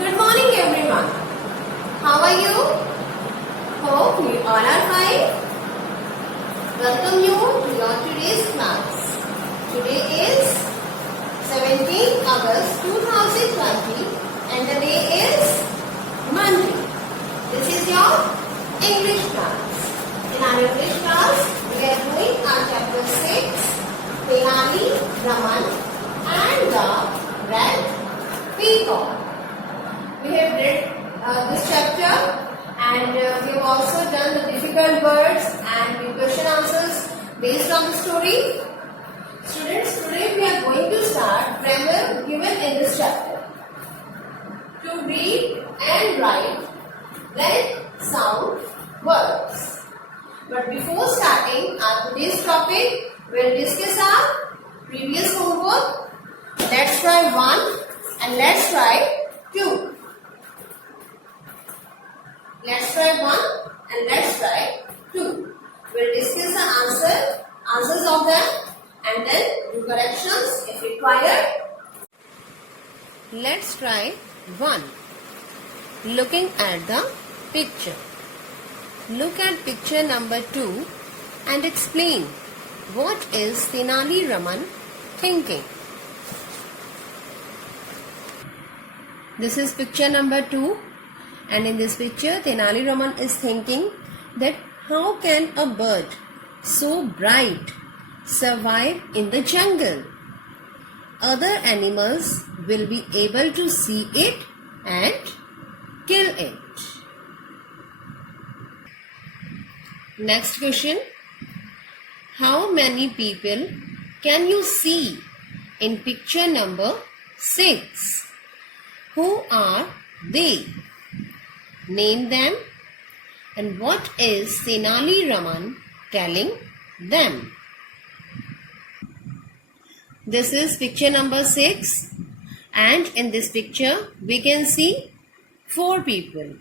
Good morning everyone. How are you? Hope you all are fine. Welcome you to your today's class. Today is 17th August 2020 and the day is Monday. This is your English class. In our English class, we are doing our chapter 6, Tenali Raman and the Red Peacock. We have read this chapter and we have also done the difficult words and the question answers based on the story. Students, today we are going to start grammar given in this chapter. To read and write, then sound words. But before starting our today's topic, we will discuss our previous homework. Let's try 1 and let's try 2. Let's try 1 and let's try 2. We'll discuss the answers of them and then do corrections if required. Let's try 1. Looking at the picture. Look at picture number 2 and explain what is Tenali Raman thinking. This is picture number 2. And in this picture, Tenali Raman is thinking that how can a bird so bright survive in the jungle? Other animals will be able to see it and kill it. Next question. How many people can you see in picture number 6? Who are they? Name them and what is Tenali Raman telling them? This is picture number 6 and in this picture we can see 4 people.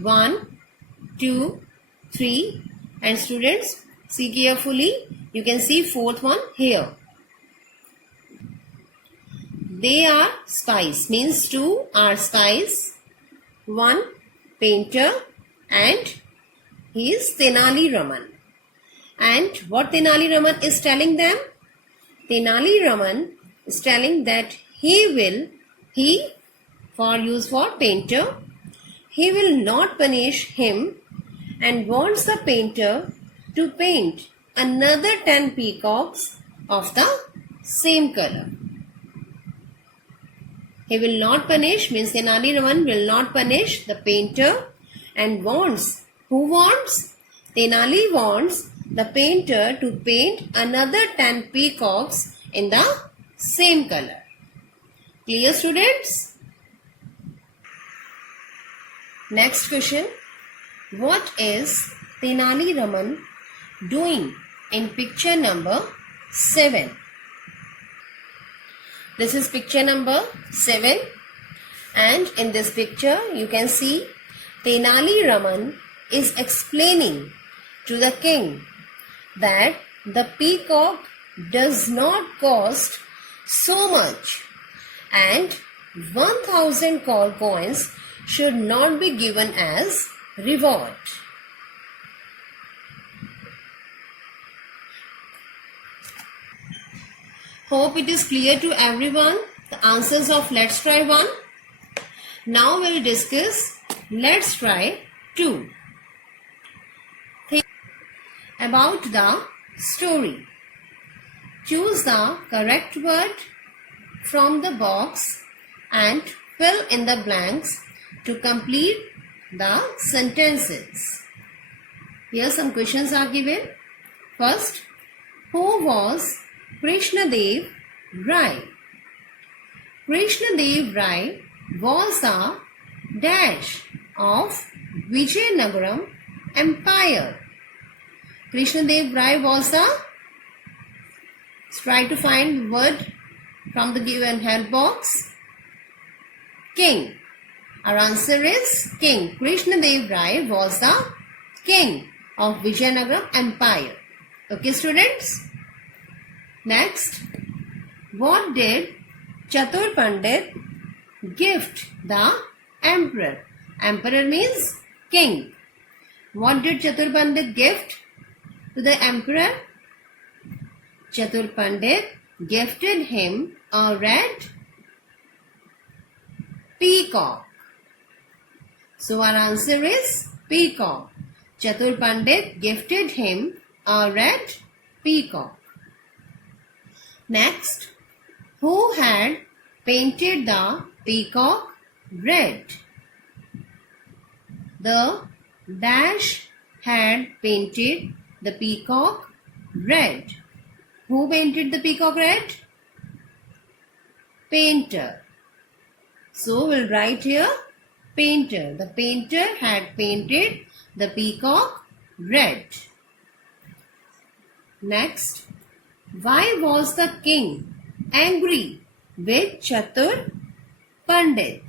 1, 2, 3 and students see carefully, you can see 4th one here. They are spies, means 2 are spies. 1 painter and he is Tenali Raman. And what Tenali Raman is telling them? Tenali Raman is telling that he for use for painter, he will not punish him and wants the painter to paint another 10 peacocks of the same color. He will not punish, means Tenali Raman will not punish the painter and wants. Who wants? Tenali wants the painter to paint another 10 peacocks in the same color. Clear, students? Next question. What is Tenali Raman doing in picture number 7? This is picture number 7 and in this picture you can see Tenali Raman is explaining to the king that the peacock does not cost so much and 1000 coins should not be given as reward. Hope it is clear to everyone the answers of let's try 1. Now we'll discuss let's try 2. Think about the story. Choose the correct word from the box and fill in the blanks to complete the sentences. Here some questions are given. First, who was Krishna Dev Rai? Krishna Dev Rai was a dash of Vijayanagaram Empire. Krishna Dev Rai was a, try to find word from the given help box. King. Our answer is king. Krishna Dev Rai was the king of Vijayanagaram Empire. Okay, students? Next, what did Chatur Pandit gift the emperor. Emperor means king. What did Chatur Pandit gift to the emperor? Chatur Pandit gifted him a red peacock. So our answer is peacock. Chatur Pandit gifted him a red peacock. Next, who had painted the peacock red? The dash had painted the peacock red. Who painted the peacock red? Painter. So we'll write here painter. The painter had painted the peacock red. Next, why was the king angry with Chatur Pandit?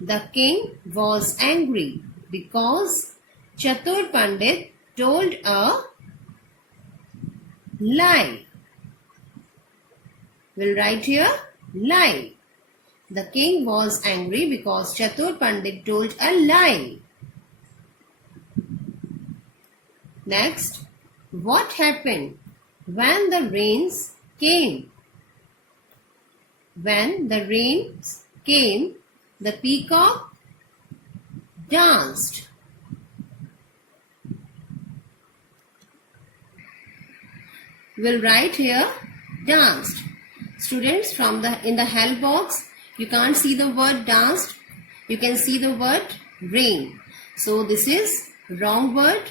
The king was angry because Chatur Pandit told a lie. We'll write here lie. The king was angry because Chatur Pandit told a lie. Next, what happened when the rains came? When the rains came, the peacock danced. We'll write here danced. Students, in the help box, you can't see the word danced. You can see the word rain. So this is wrong word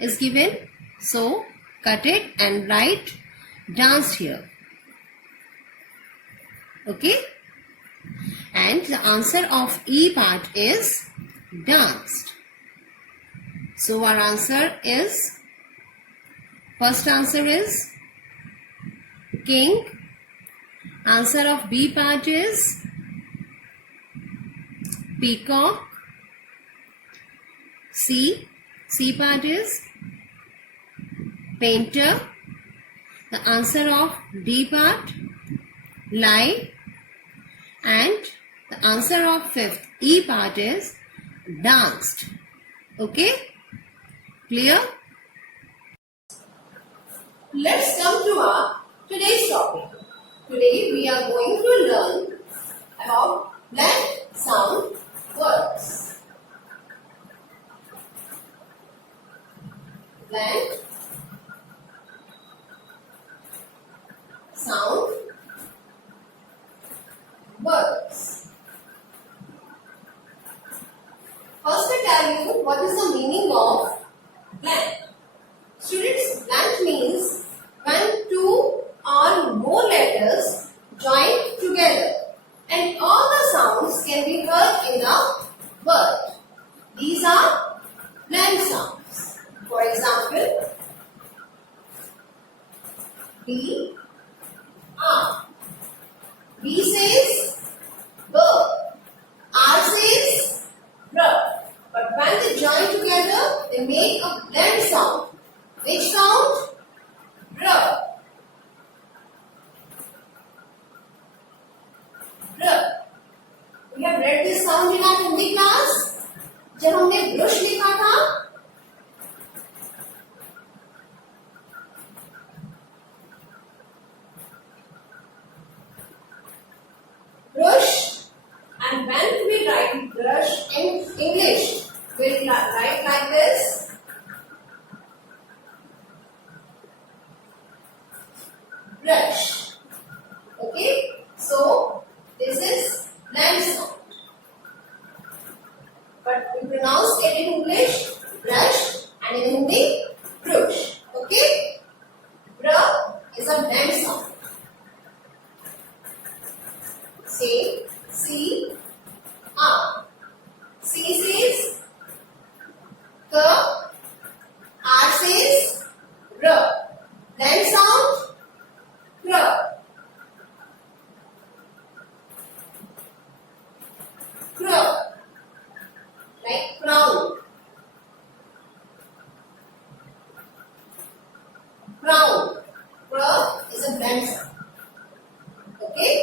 is given. So cut it and write danced here. Okay? And the answer of E part is danced. So our answer is, first answer is king. Answer of B part is peacock. C part is painter. The answer of D part, lie. And the answer of fifth E part is danced. Okay? Clear? Let's come to our today's topic. Today we are going to learn about blend sound words. Blend sound words. First I tell you what is the meaning of blend. Students, blend means when two or more letters join together and all the sounds can be heard in a word. These are blend sounds. For example, B, R. B says B. R says R. But when they join together, they make a blend sound. Which sound? R. R. We have read this sound in our Hindi class. जब हमने brush लिखा था, brush, and when we write brush in English, we'll write like this. Brush. Okay? So, this is blend sound. But we pronounce it in English, brush, and in Hindi, brush. Okay? Br is a blend sound. Say, C, R. C says K, R says R. Blend sound, R. R. Like crown. Crown. R is a blend sound. Okay?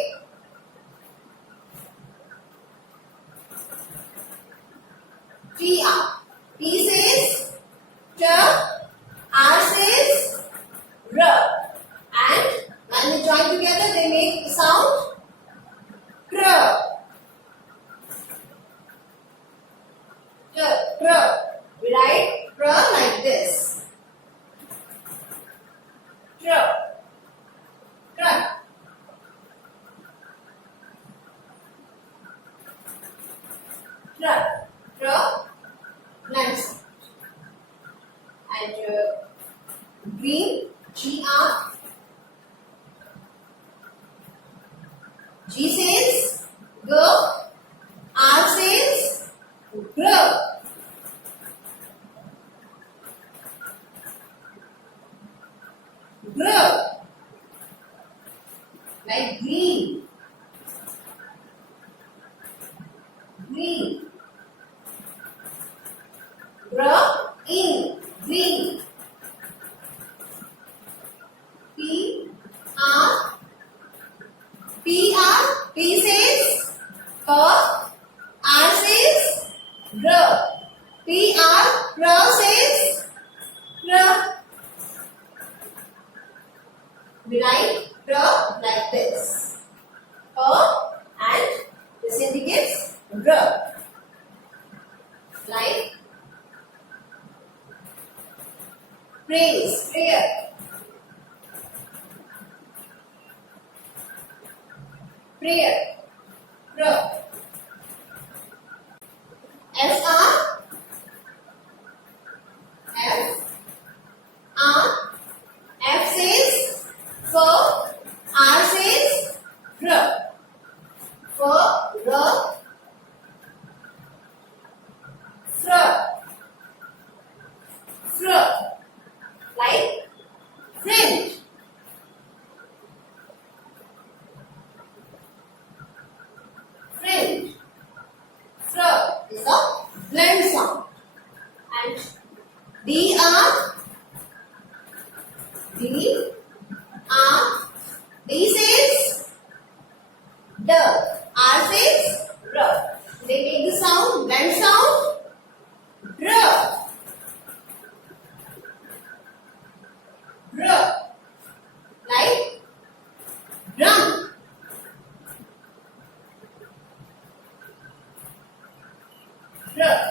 P says P. R says R. P R. R says R. We write R like this. And this indicates R. Like praise, prayer. Prayer. R. F R. F. R. F says F. R says R. F. R. Fr. Fr. Like friend. Friend. Fr is a blend sound. And D R. D R. D says D. R says R. They make the sound, blend sound. R. R. Like drum. R.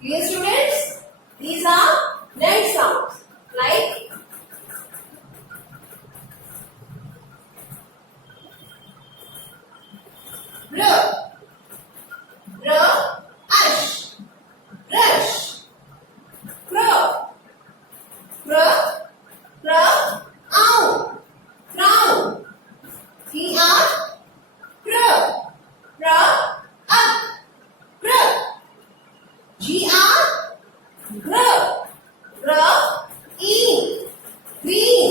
Clear, students? These are blend sounds. Like R. R. Ash. Rush. Crow. Crow. Crow. Ow. Crown. Crow. Crow. Crow. Up. Crow. Grow. Grow. In. Green.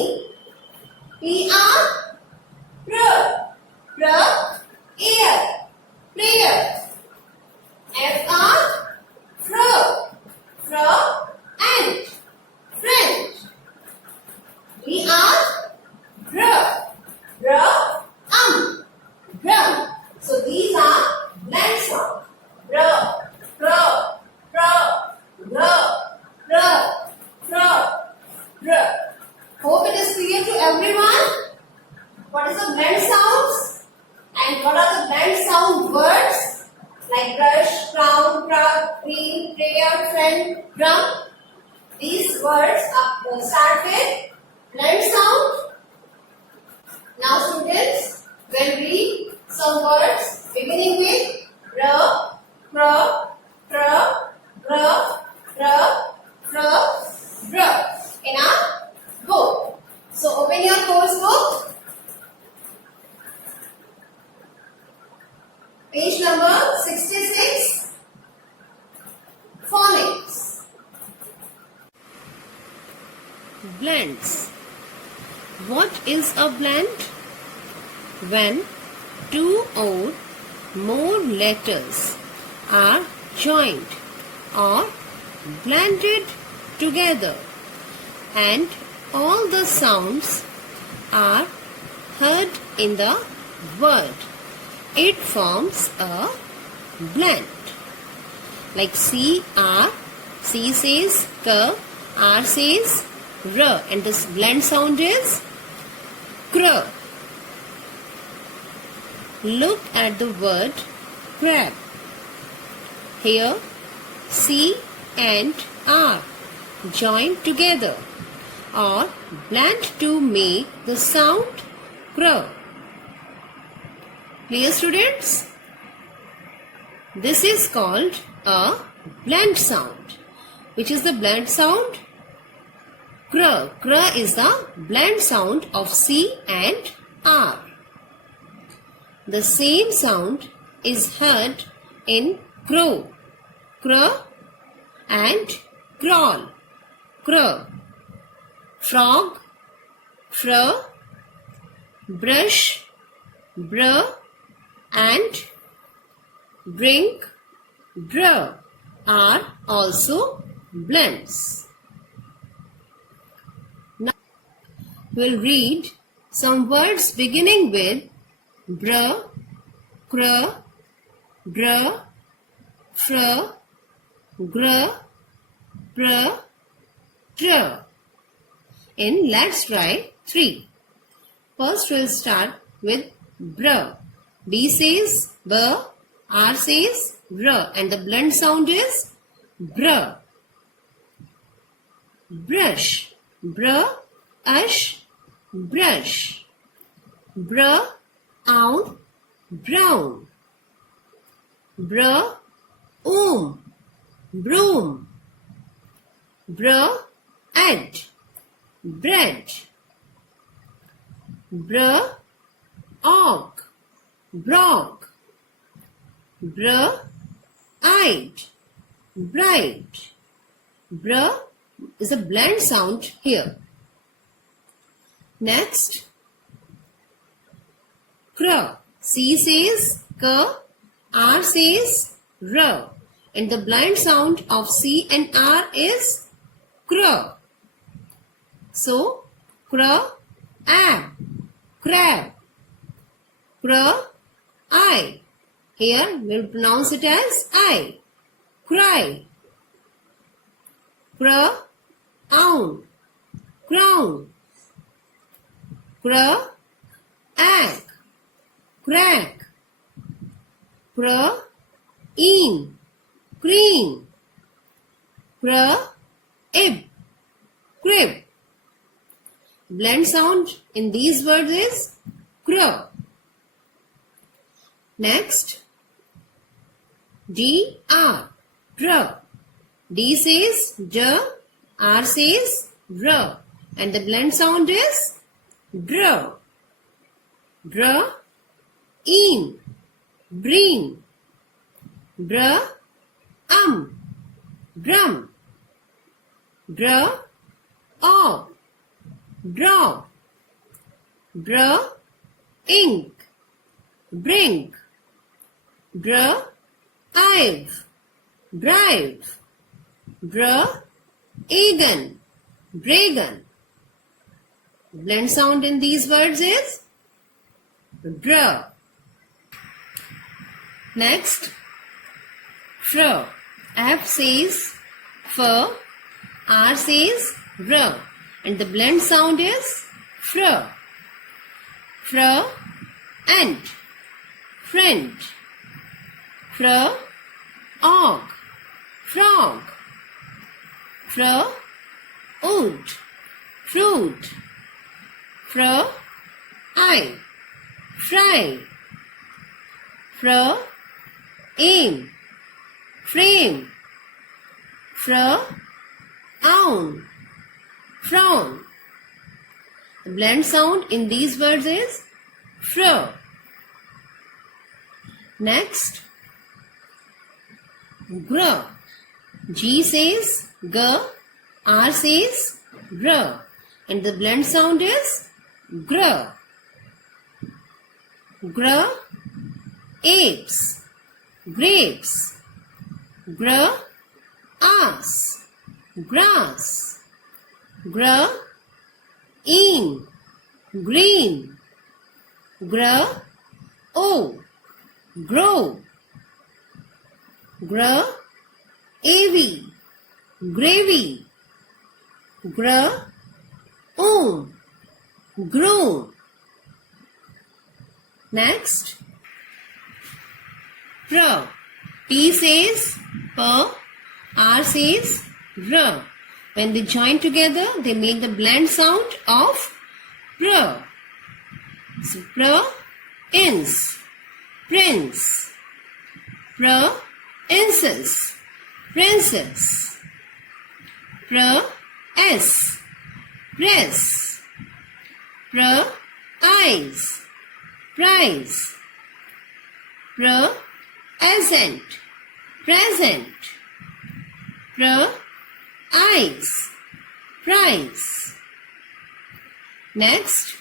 Grow. Grow. Ear. Prayer. Fro. Fro. And. Friend. Grow. Grow. Drum. So these are blend sounds. Grow. Grow. Grow. Grow. Grow. Grow. Grow. Hope it is clear to everyone. What is the blend sounds? And what are the blend sound words? Like brush, crown, truck, green, prayer, friend, drum. These words start with blend sound. Now students will read some words beginning with r, cr, tr, r, r, in our book. So open your course book. Page number 66. Phonics. Blends. What is a blend? When two or more letters are joined or blended together and all the sounds are heard in the word, it forms a blend. Like C says K, R says R, and this blend sound is cr. Look at the word crab. Here C and R join together or blend to make the sound cr. Clear, students? This is called a blend sound. Which is the blend sound? Cr. Cr is the blend sound of C and R. The same sound is heard in crow, cr, and crawl, cr, frog, fr, brush, br, and drink, dr are also blends. Now we'll read some words beginning with br cr, dr, fr, gr, pr, tr. And let's try 3. First we'll start with br. B says b, R says r, and the blend sound is br. Brush, br, ush, brush. Br, own, brown. Br, broom. Br, add, bread. Br, og, brog. Br, eyed, bright. Br is a blend sound here. Next, cr. C says k, R says r, and the blind sound of C and R is cr. So, cr, ab, crab. Cr, I. Here we'll pronounce it as I. Cry. Cr, own, crown. Cr, ag, crack. Cr, in, cream. Cr, ib, crib. Blend sound in these words is cr. Next, dr, dr. D says j, R says r, and the blend sound is dr. Dr, in, breen. Dr, drum. Dr, og, drop. Dr, ink, brink. Dr, ive, drive. Dr, egan, dragon. Blend sound in these words is dr. Next, fr. F says f, R says r, and the blend sound is fr. Fr, ant, friend. Fr, og, frog. Fr, oud, fruit. Fr, I, fry. Fr, aim, frame. Fr, own, frown. The blend sound in these words is fr. Next, gr. G says g, R says r, and the blend sound is gr. Gr, apes, grapes. Gr, ass, grass. Gr, in, green. Gr, o, grow. Gr, avy, gravy. Gr, groom. Next, pr. P says p, R says r. When they join together, they make the blend sound of pr. So, pr, ins, prince. Pr, incess, princess. Pr, s, press. Pr, eyes, prize. Pr, ascent, present. Pr, eyes, prize. Next,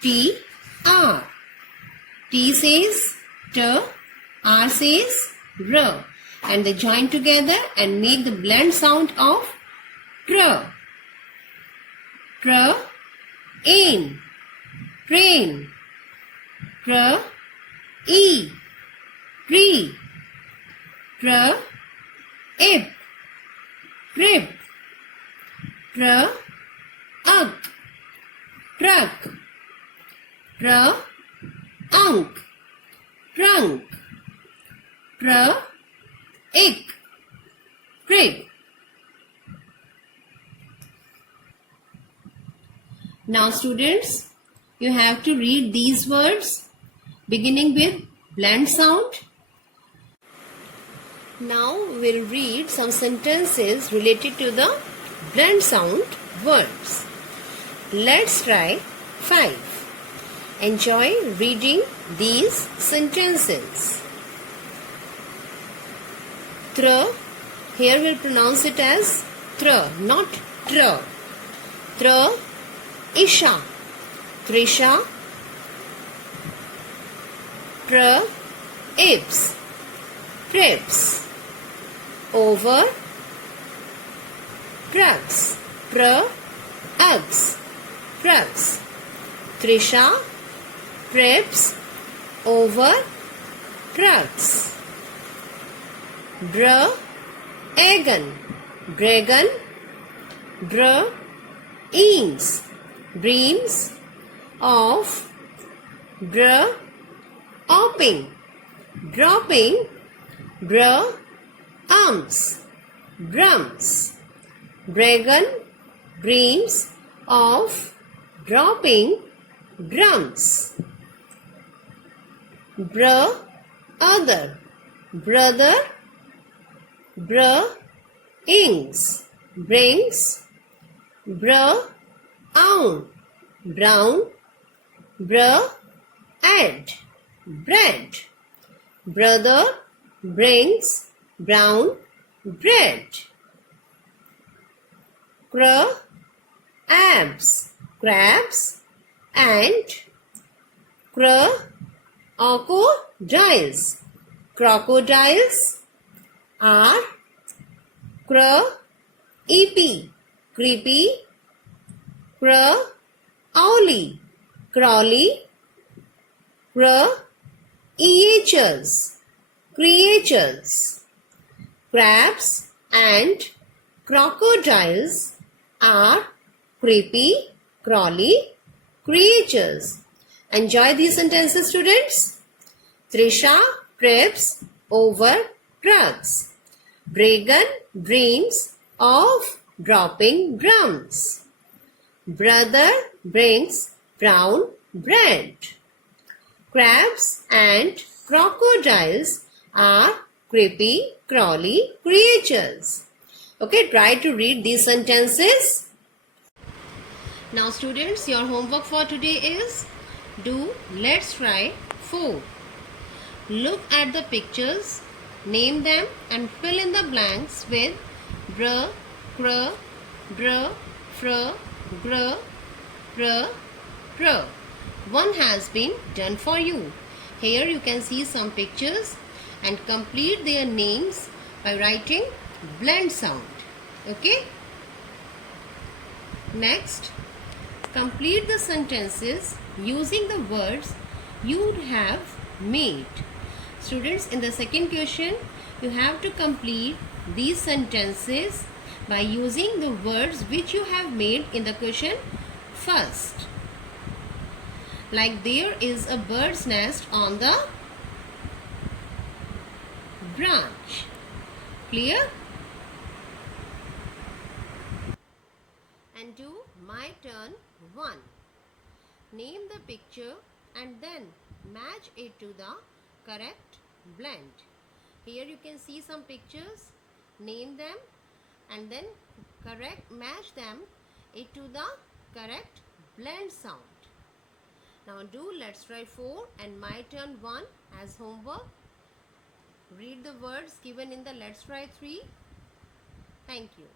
T, R. T says T, R says R, and they join together and make the blend sound of tr. Tr, in, train. E, tree. Ip, rib. Ugg, truck. Unk, trunk. Ick, prig. Now students, you have to read these words beginning with blend sound. Now we'll read some sentences related to the blend sound words. Let's try 5. Enjoy reading these sentences. Thr, here we'll pronounce it as thr, not tr. Thr, Isha, Trisha. Tr, Ips, trips. Over, trucks. Uggs, trucks. Trisha, trips. Over, trucks. Egan, dragon. Eans, dreams. Of, opping, dropping. Arms, drums. Dragon, dreams of dropping drums. Other, brother. Ings, brings. Own, brown. Add, bread. Brother brings brown bread. Abs, crabs. And crocodiles, crocodiles. Are creepy, creepy. Crowley, crawly. Creatures, creatures. Crabs and crocodiles are creepy, crawly creatures. Enjoy these sentences, students. Trisha trips over trucks. Dragon dreams of dropping drums. Brother brings brown bread. Crabs and crocodiles are creepy, crawly creatures. Okay, try to read these sentences. Now students, your homework for today is do Let's Try 4. Look at the pictures, name them and fill in the blanks with br, cr, dr, fr, gr, pr, pr. One has been done for you. Here you can see some pictures and complete their names by writing blend sound. Okay? Next, complete the sentences using the words you have made. Students, in the second question, you have to complete these sentences by using the words which you have made in the question first. Like there is a bird's nest on the branch. Clear? And do my turn 1. Name the picture and then match it to the correct blend. Here you can see some pictures. Name them and then match them it to the correct blend sound. Now do Let's Try 4 and my turn 1 as homework. Read the words given in the Let's Try 3. Thank you.